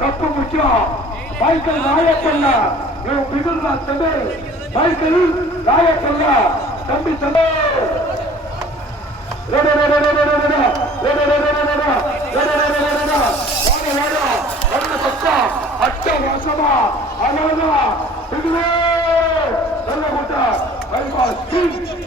Cup முக்கியம். பைக்கல் ராயப்பல்ல பிகுந்தா தம்பி, பைக்கல் ராயப்பல்ல தம்பி தம்பி அச்ச வாசமா அழகா பிகுவே நல்ல கூட்ட